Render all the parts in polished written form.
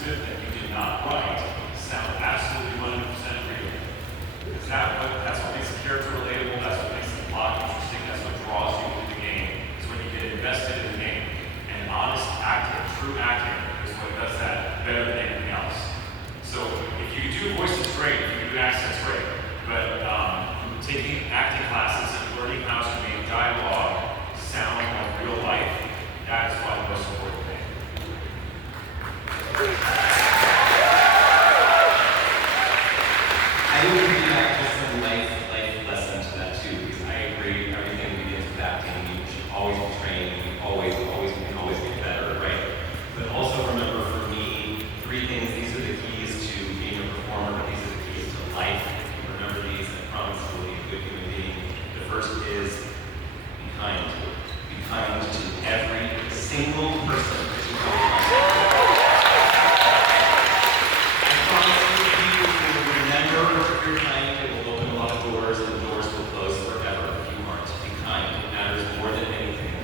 script that you did not write sound absolutely 100% real. Because that's what makes the character relatable, that's what makes the plot interesting, that's what draws you into the game, is when you get invested in the game. And honest acting, true acting, is what does that better than anything else. So if you do voices, great, if you do accents, great. But taking acting classes and learning how to make dialogue sound like real life, that is probably the most important thing. I would piggyback just some life lesson to that too, because I agree everything begins with acting. You should always be trained, you can always get better, right? But also remember for me, three things, these are the keys to being a performer, but these are the keys to life. If you remember these, I promise you'll be a good human being. The first is be kind. Be kind to every single person that you come across. I promise you, people will remember your kind. It will open a lot of doors, and the doors will close forever if you aren't. Be kind. It matters more than anything.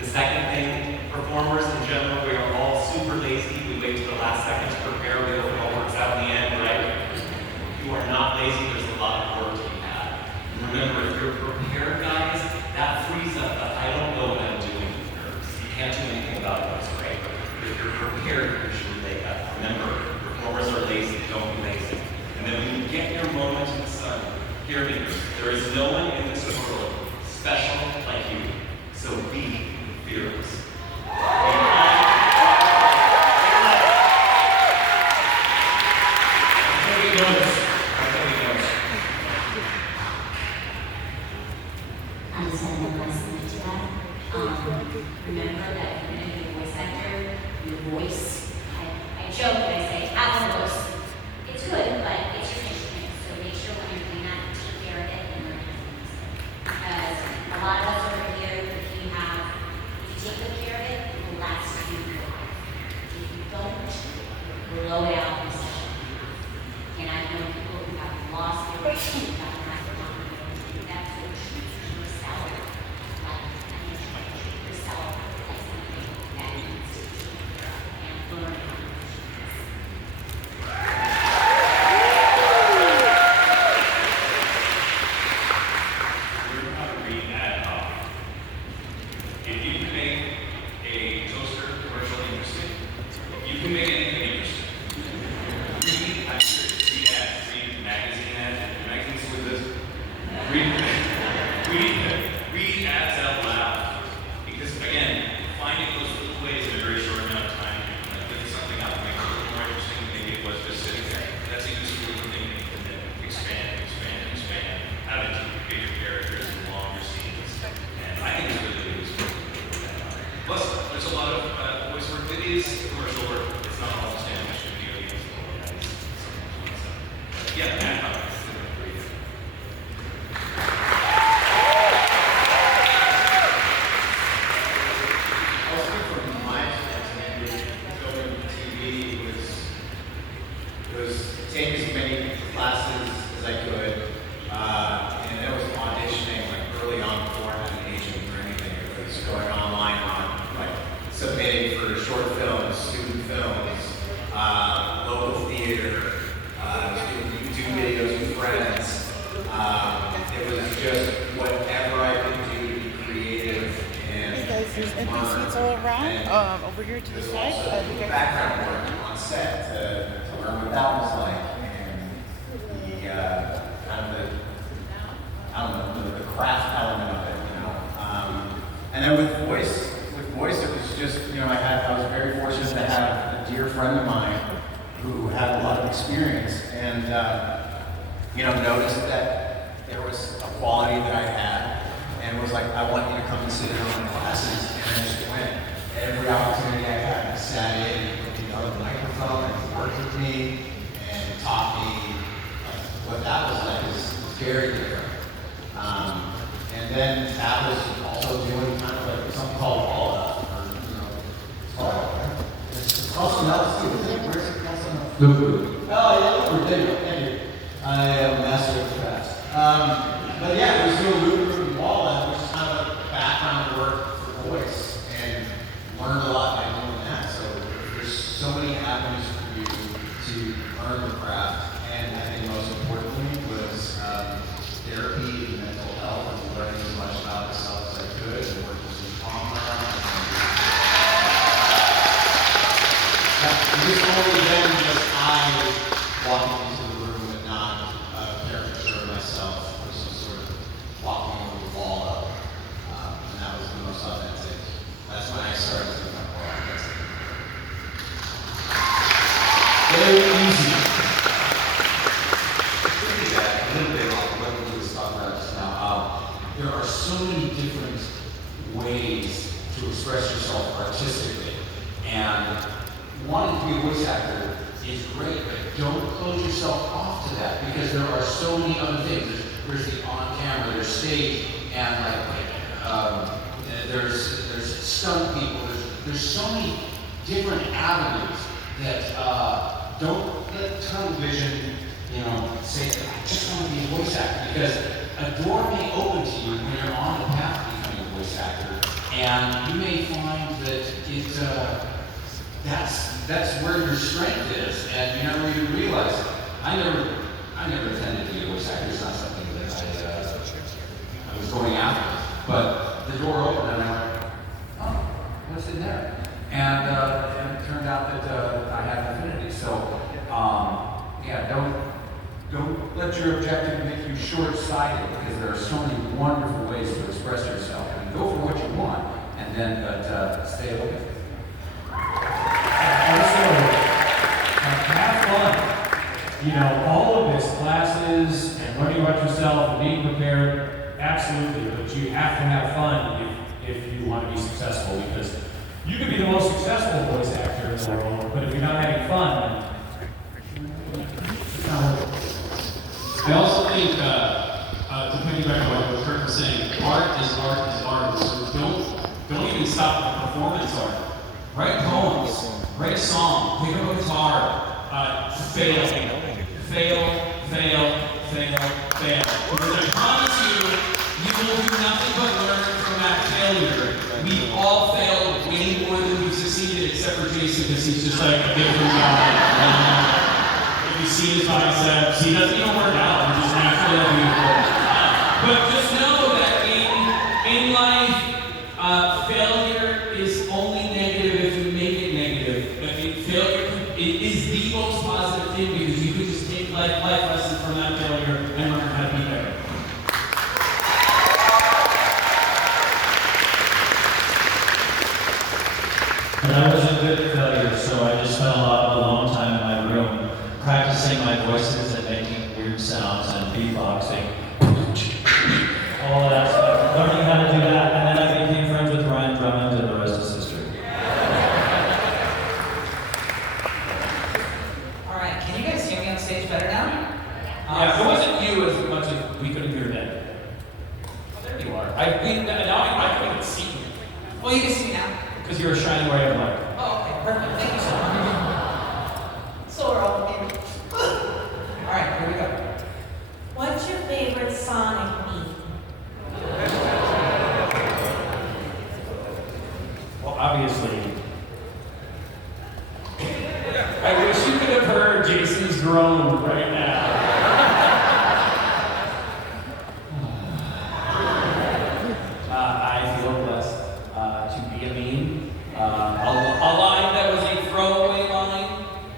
The second thing, performers in general, we are all super lazy. We wait till the last second to prepare. We hope it all works out in the end, right? If you are not lazy, there's a lot of work to be had. And remember, if you're prepared, guys, that frees up the I don't know what I'm doing nerves. You can't do anything about those, right? But if you're prepared, you should lay up. Remember, performers are lazy, don't be lazy. And then when you get your moment in the sun, hear me, there is no one in this world special like you. So be fearless. I just had one last thing to that. Remember that if you're going to be a voice actor, your voice, I joke and I say, have a voice. It's good, but it's your instrument. So make sure when you're doing that, take care of it and learn how to use it. Because a lot of us over here, if you take good care of it, it will last you your life. If you don't, you'll blow it out in a session. And I've known people who have lost their voice, who have not done that for yourself. Like, I mean, treat yourself like something that needs to be taken care of and learn how to use it. Learn how to read ad hoc. If you can make a toaster commercial interesting, you can make anything interesting. Read ads, read magazine ads, magazines with this. Read ads out loud. Because again, finding those little ways in a very short amount of time, like getting something out that makes it a little more interesting than maybe it was just sitting there. That's a useful thing and then expand how to do bigger characters and longer scenes. And I think it's really useful. Plus, there's a lot of voice work that is commercial work. It's not all just animation video games. Yeah, ad hoc. I'll speak from my experience with film and TV was take as many classes as I could, and there was auditioning like early on before I had an agent or anything. It was going online on like submitting for short films, student films, local theater, doing YouTube videos with friends. It was just whatever I could do to be creative and There's empty seats all around. Over here to the there's side. also background work on set to learn what that was like, and the kind of the craft element of it, you know. And then with voice, it was just, you know, I was very fortunate to have a dear friend of mine who had a lot of experience, and you know, noticed that there was a quality that I had, and was like, I want you to come and sit in on my classes, and I just went. Every opportunity I had, I sat in and put me on the microphone and worked with me and taught me what that was like is very different. And then that was also doing kind of like something called all up, or you know, it's called something else too. Where's it called something else? Loop. Oh yeah, Loop. Thank you. I am a master of craft. But yeah, it was doing Loop and wall up, which is kind of like background work for voice, and learned a lot by doing that. So there's so many avenues for you to learn the craft, and I think most importantly was therapy and mental health and learning as much about myself as I could and working with trauma. It was only then just I walking into the room and not a caricature of myself, or some sort of walking over the wall up. And that was the most authentic. That's when I started to become more authentic. Very easy. Piggyback a little bit on what we was talking about just now. There are so many different ways to express yourself artistically, and wanting to be a voice actor is great, but don't close yourself off to that because there are so many other things. There's the on-camera, there's stage, and there's stunt people. There's so many different avenues that don't let tunnel vision, say I just want to be a voice actor, because a door may open to you when you're on the path to becoming a voice actor, and you may find that that's where your strength is, and you never even realize it. I never intended to be a voice actor. It's not something that I was going after. But the door opened, and I went, oh, what's in there? And it turned out that I had an affinity. So, don't let your objective make you short-sighted, because there are so many wonderful ways to express yourself. I mean, go for what you want, and then stay away. Also, have fun. All of this, classes and learning about yourself and being prepared, absolutely. But you have to have fun if you want to be successful, because you could be the most successful voice actor in the world, but if you're not having fun, it's not worth it. I also think, to piggyback on what Kurt was saying, art is art is art. So don't even stop at the performance art. Write poems, write a song, pick up a guitar, fail. Because I promise you will do nothing but learn from that failure. We all failed way more than we've succeeded, except for Jason, because he's just like a different guy. If you see his biceps, he doesn't even work out, he's just naturally beautiful. But just know that in life, failure is only negative if you make it negative. I mean, failure is the most positive thing, because you can just take life lessons from that failure and learn how to be better. And I was a good failure, so I just spent a long time in my room practicing my voices and making weird sounds and beatboxing. All that stuff. Learning how to do that, and then I became friends with Ryan Drummond, and the rest is history. All right, can you guys hear me on stage better now? Yeah, it wasn't you as much as we couldn't hear that. Oh, there you are. I couldn't even see you. Well, you can see me now. Because you were shining right on the light. Oh, okay, perfect. Thank you so much. So we're all baby. All right, here we go. What's your favorite Sonic meme? Well, obviously, I wish you could have heard Jason's groan right now. I feel blessed to be a meme. A line that was a throwaway line.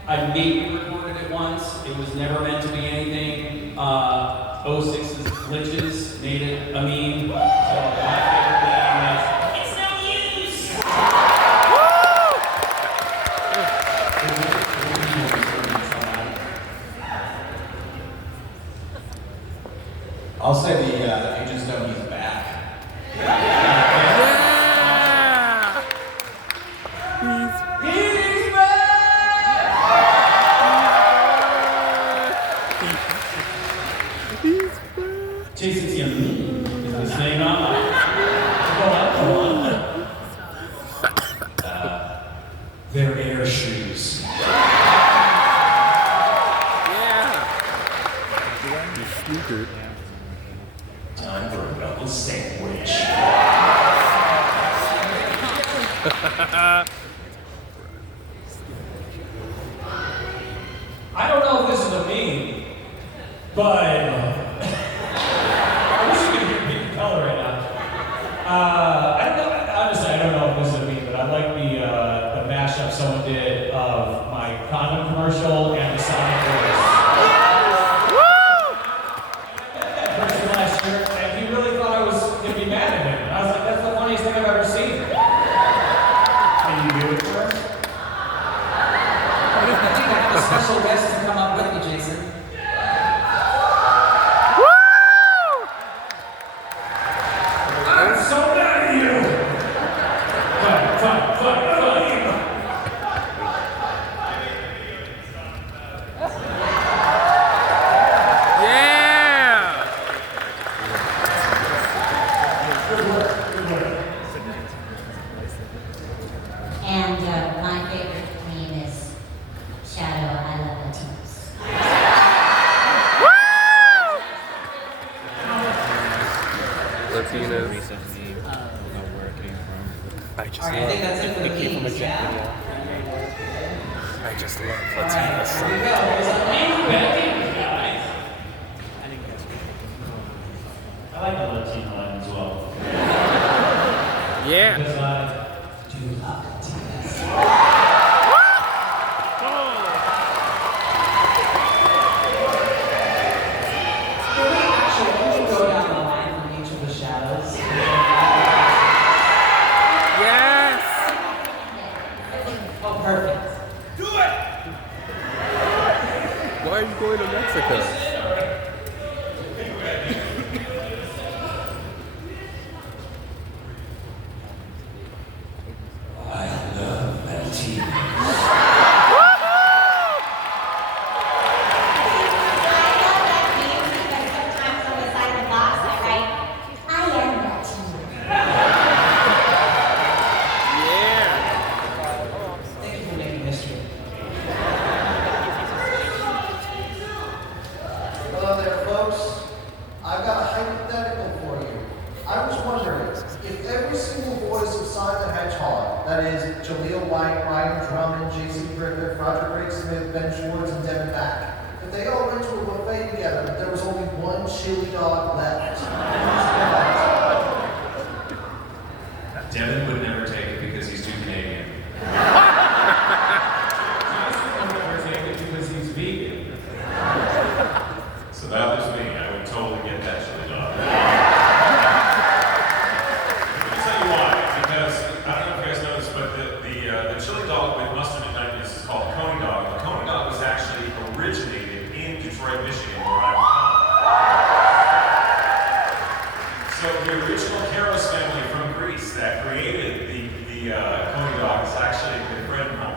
I maybe recorded it once. It was never meant to be anything. 06's glitches made it a meme. So my favorite meme is, it's no use! I'll say the agents don't use back. Jason's here. Is this thing on? Go on. They're air shoes. Time for a double sandwich. But I wish you could hear Pink Color right now. I don't know. Honestly, I don't know if this is me, but I like the mashup someone did of my condom commercial and the Sonic voice. Person last year, and he really thought I was gonna be mad at him. I was like, that's the funniest thing I've ever seen. Can you do it for us? I think I have a special guest to come up with me, Jason. I'm so mad at you! Fine. And my favorite queen is Shadow. I love Latinos. Latinos. I just All right, I think that's it for the memes, yeah? I just love Latinos. Here we go. I like the Latino line as well. Yeah. Because I do love Latinas. Can we actually go down the line from each of the shadows? Yes. Oh, perfect. Why are you going to Mexico? Sometimes on the side of the box, I write, I am Latino. Yeah. Thank you for making history. Hello there, folks. I've got a hypothetical for you. I was wondering, if every single voice of Sonic the Hedgehog, that is, Jaleel White, Ryan Drummond, Jason Griffith, Roger Craig Smith, Ben Schwartz, and Devin Mack, if they all went to a buffet together, but there was only one chili dog left, Devin would never take it because he's too Canadian. Because he's vegan. So that was me. I would totally get that chili dog. Let me tell you why. Because I don't know if you guys know this, but the chili dog with mustard and onions is called Coney dog. The Coney dog was actually originated in Detroit, Michigan, where I'm from. So the original Karos family from Greece that created the Coney dog is actually a good friend of mine.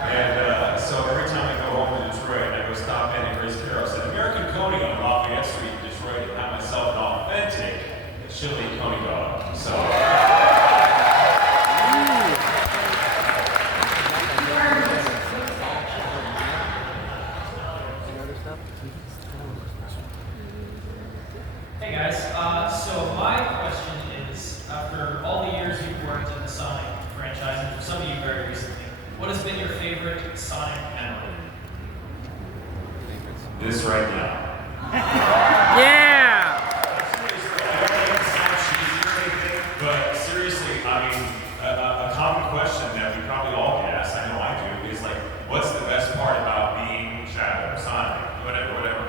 And so every time I go home to Detroit, I go stop in and Chris Karos at American Coney on Lafayette Street in Detroit and have myself an authentic chili Coney dog. So. Hey guys, so my question is, after all the years you've worked in the Sonic franchise, and for some of you very recently, what has been your favorite Sonic memory? This right now. Yeah. But seriously, I mean, a common question that we probably all get asked, I know I do, is like, what's the best part about being Shadow, Sonic, whatever.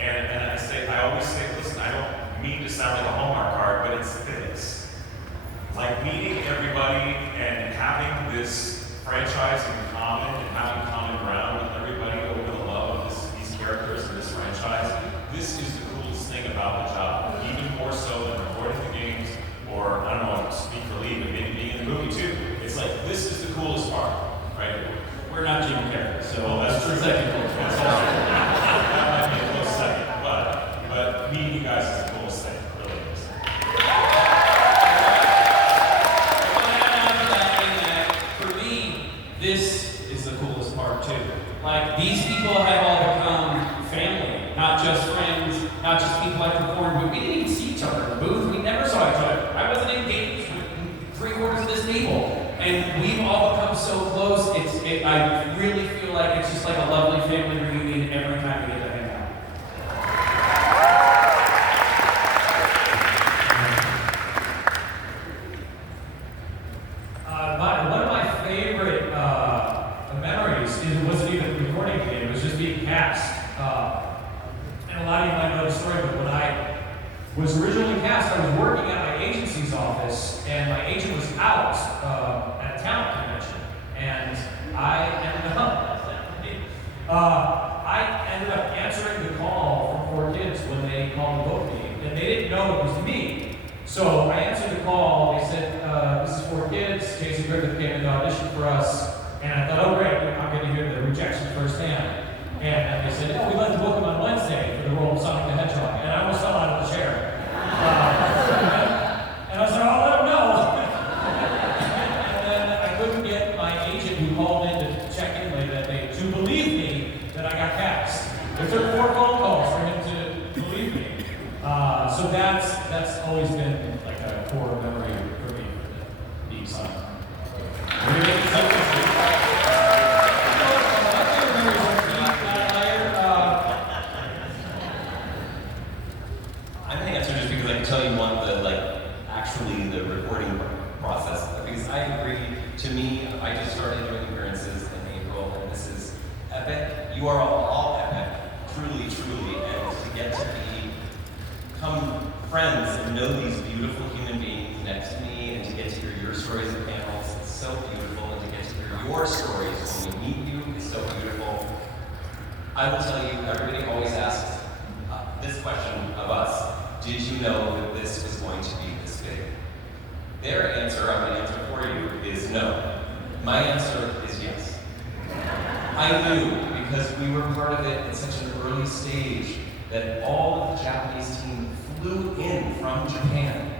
And I always say, listen, I don't mean to sound like a Hallmark card, but it's this. Like meeting everybody and having this franchise in common and having common ground with everybody over the love of these characters and this franchise, this is the coolest thing about the job. Even more so than recording the games, or I don't know, speak for Lee, but maybe being in the movie too. It's like, this is the coolest part, right? We're not Jim Carrey, so That's true. second coolest. That's also true. That might be a close second, but meeting you guys is the coolest thing, it really is. For me, this is the coolest part too. Like, these people have all become family, not just friends, not just people I performed with. We didn't even see each other in the booth. We never saw each other. I wasn't engaged with 3/4 of this table. And we've all become so close. I really feel like it's just like a lovely family reunion every time we get to hang out. past, I was working at my agency's office, and my agent was out at a talent convention, and I ended up answering the call from 4Kids when they called to book me, and they didn't know it was me. So I answered the call. They said, "This is 4Kids. Jason Griffith came in to audition for us," and I thought, "Oh great, I'm going to hear the rejection firsthand." And they said, "Oh, we'd like to book him on Wednesday for the role of Sonic the Hedgehog," and I almost fell out of the chair. And I said, "I'll let him know." And then I couldn't get my agent who called in to check in later that day to believe me that I got cast. It took 4 phone calls for him to believe me. So that's always been like a core memory for me, being Sonic. I'm gonna answer just because I can tell you one, actually the recording process. Because I agree, to me, I just started doing appearances in April, and this is epic. You are all epic, truly, truly, and to get to become friends and know these beautiful human beings next to me, and to get to hear your stories at panels, it's so beautiful, and to get to hear your stories when we meet you is so beautiful. I will tell you, everybody always asks this question of us: did you know that this was going to be this big? Their answer, I'm going to answer for you, is no. My answer is yes. I knew, because we were part of it at such an early stage, that all of the Japanese team flew in from Japan.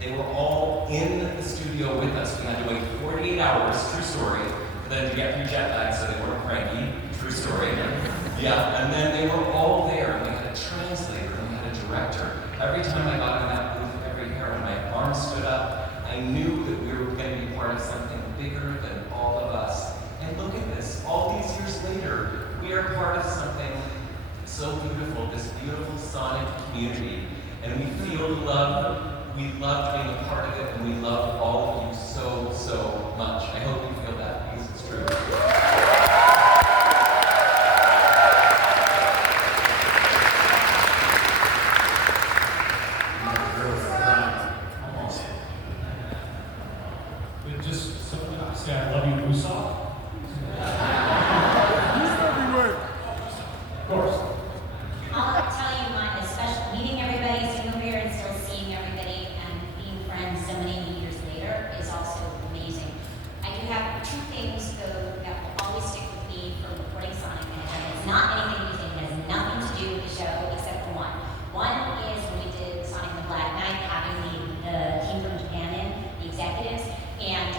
They were all in the studio with us. We had to wait 48 hours, true story, for them to get through jet lag so they weren't cranky, true story. Yeah, and then they were all there, and we had a translator, and we had a director. Every time I got in that booth, every hair on my arm stood up, I knew that we were going to be part of something bigger than all of us. And look at this, all these years later, we are part of something so beautiful, this beautiful Sonic community. And we feel love, we love being a part of it, and we love all of you so, so much. I hope you feel that, because it's true. Just someone say, "I love you, Usopp." Of course. I'll tell you mine, especially meeting everybody, sitting over here and still seeing everybody and being friends so many years later is also amazing. I do have 2 things though that will always stick with me for recording Sonic the Hedgehog. It's not anything you think, it has nothing to do with the show except for one. One is when we did Sonic the Black Knight, having the team from Japan in, the executives, and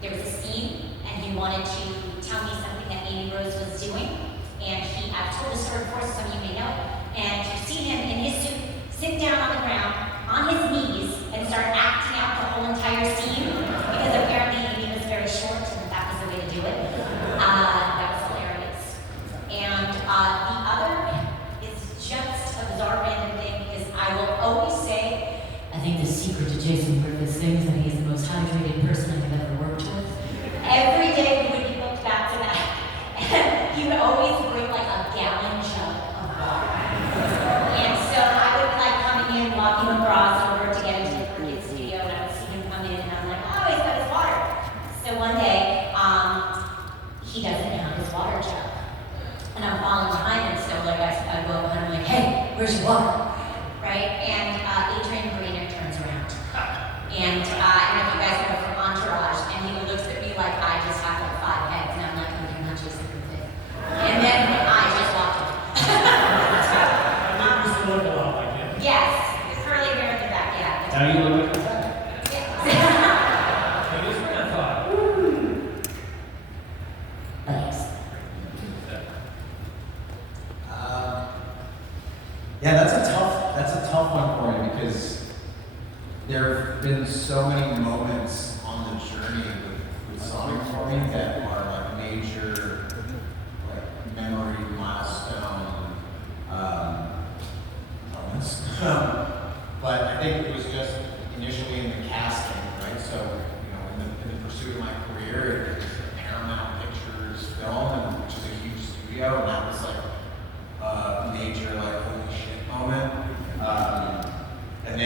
there was a scene and he wanted to tell me something that Amy Rose was doing. And I've told this story before, so some of you may know it. And you've seen him in his suit sit down on the ground, on his knees, and start acting out the whole entire scene. Because apparently Amy was very short, and that was the way to do it. That was hilarious. And the other is just a bizarre random thing, because I will always say, I think the secret to Jason Griffith's thing is that he's the most hydrated person I have ever worked with. Every day we would be booked back to back. And he would always bring like a gallon jug of water. And so I would be like coming in, walking across over to get into the kid's studio, and I would see him come in, and I'm like, oh, he's got his water. So one day, he doesn't have his water jug. And I'm falling behind him, so like I go up and I'm like, hey, where's your water? Right? And Adrian Grenier turns around. And I don't know if you guys know from Entourage, and he looks at me like I just have like 5 heads, and I'm like, oh, you're not Jason Griffith. And then I just walked away. I think you used to look a lot like him. Yes, the curly hair in the back, yeah. Now you look like that. Yeah. It is what I thought. Thanks. Yeah, that's a tough one for me, because there have been so many moments on the journey with Sonic for me that are like major, like memory milestone moments. But I think it was just initially in the casting, right? So, you know, in the pursuit of my career, it was a Paramount Pictures film, which is a huge studio, and that was like a major, like, holy shit moment. And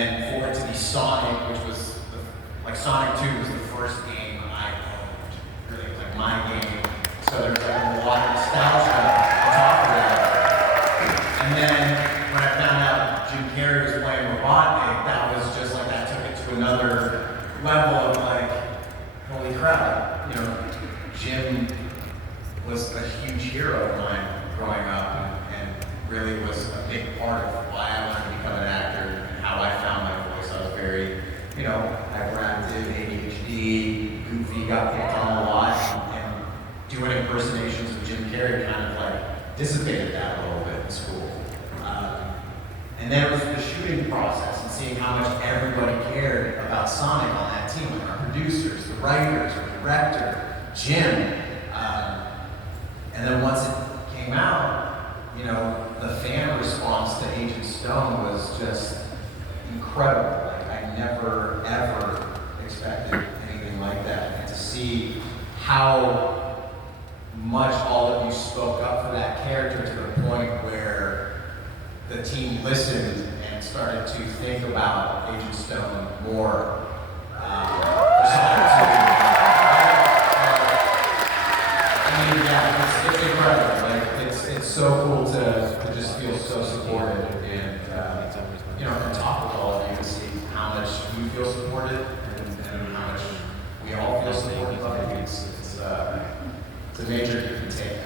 hero of mine growing up and really was a big part of why I wanted to become an actor and how I found my voice. I was very, hyperactive, ADHD, goofy, got picked on a lot, and doing impersonations of Jim Carrey kind of like dissipated that a little bit in school. And then it was the shooting process and seeing how much everybody cared about Sonic on that team, like our producers, the writers, our director, Jim. And then once it came out, the fan response to Agent Stone was just incredible. Like I never, ever expected anything like that. And to see how much all of you spoke up for that character to the point where the team listened and started to think about Agent Stone more. It's incredible. Like it's so cool to just feel so supported and talk with all of you to see how much you feel supported and how much we all feel supported by you. It's a major give and take.